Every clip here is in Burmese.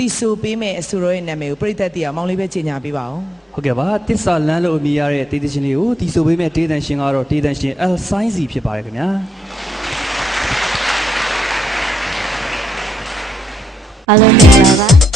တီဆိုပေးမယ်အဆိုတော်ရဲ့နာမည်ကိုပြိသက်တီအောင်မောင်လေးပဲကြီးညာပေးပါဦးဟုတ်ကဲ့ပါတစ္ဆာလမ်းလို့အမည်ရတဲ့တေးသရှင်လေးကိုတီဆိုပေးမဲ့တေးတန်ရှင်ကတော့တေးတန်ရှင် L size ဖြစ်ပါတယ်ခင်ဗျာအားလုံးမင်္ဂလာပါ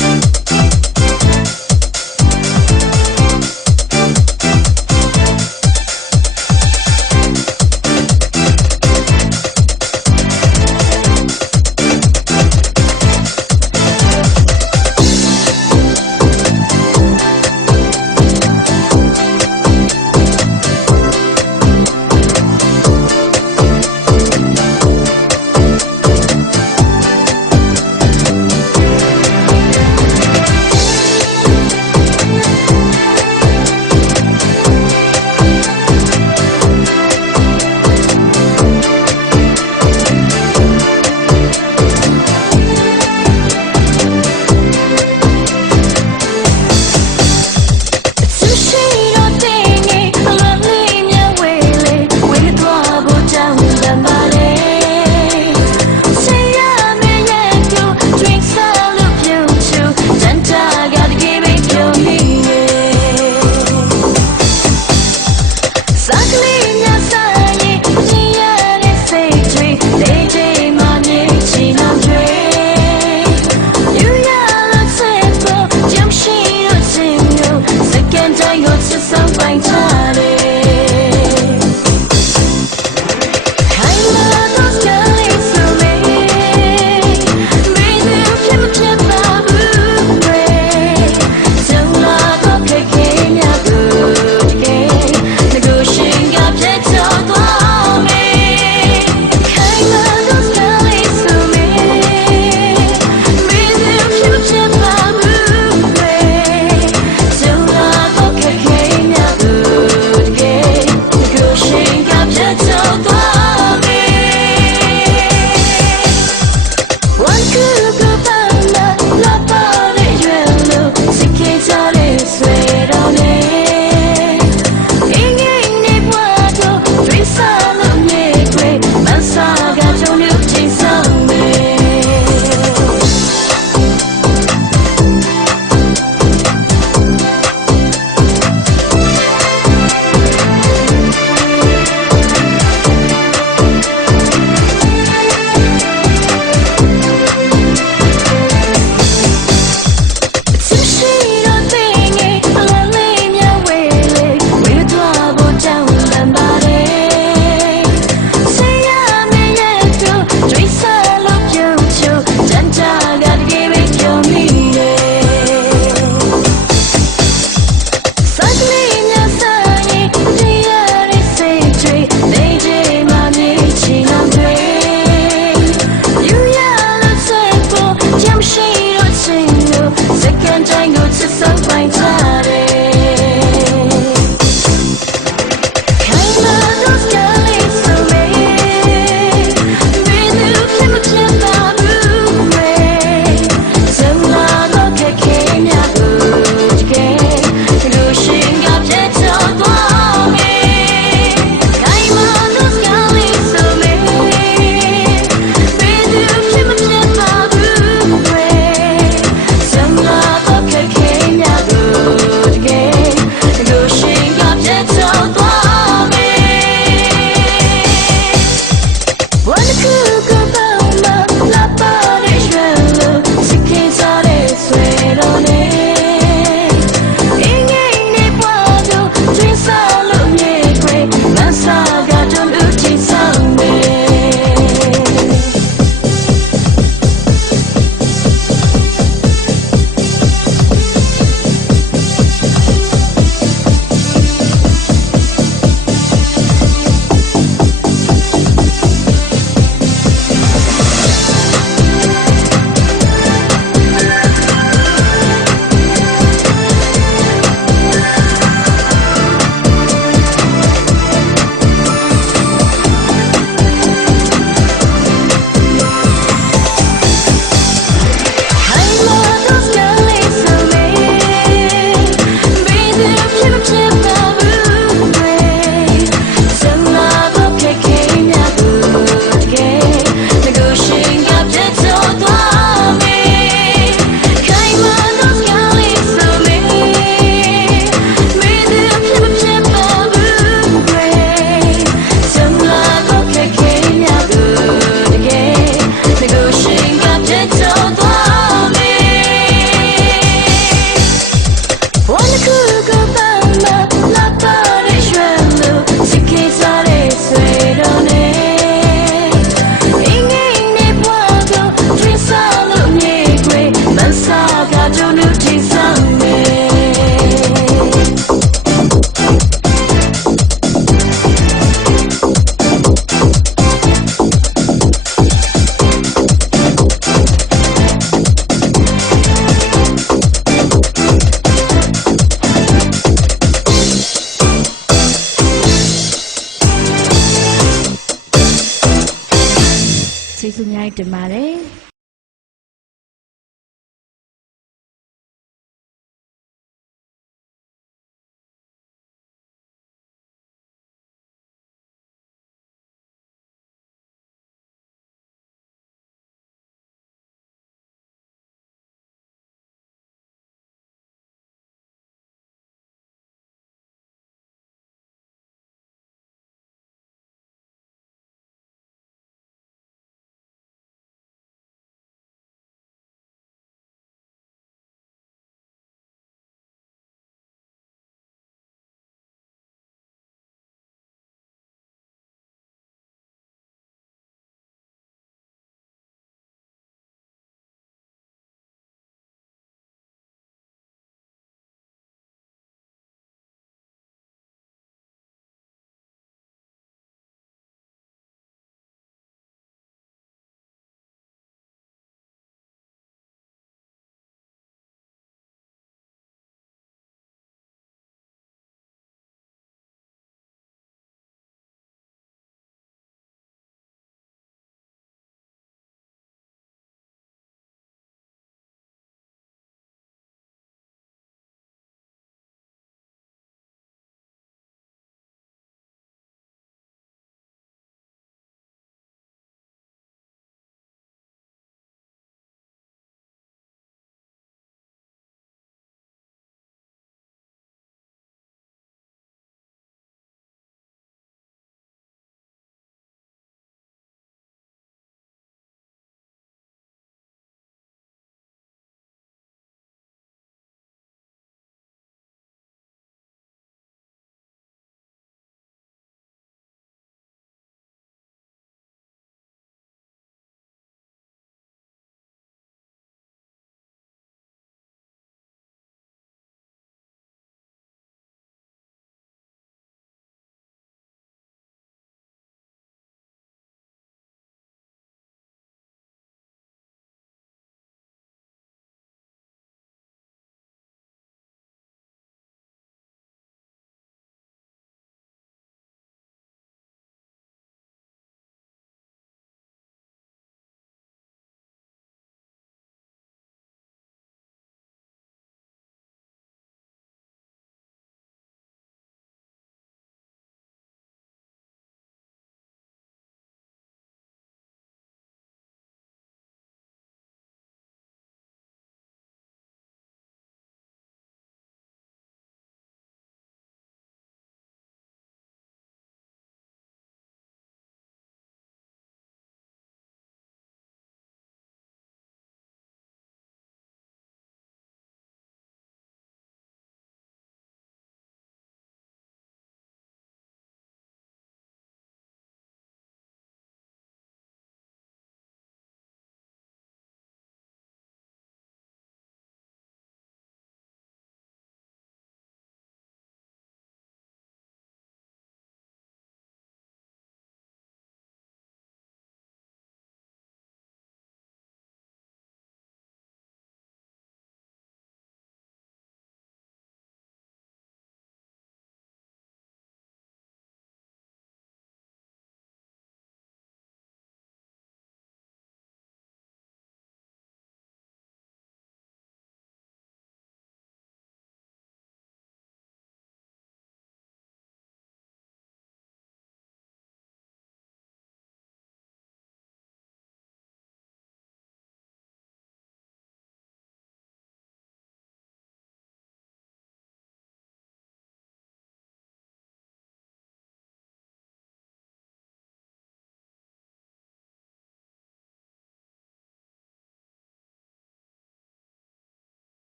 time.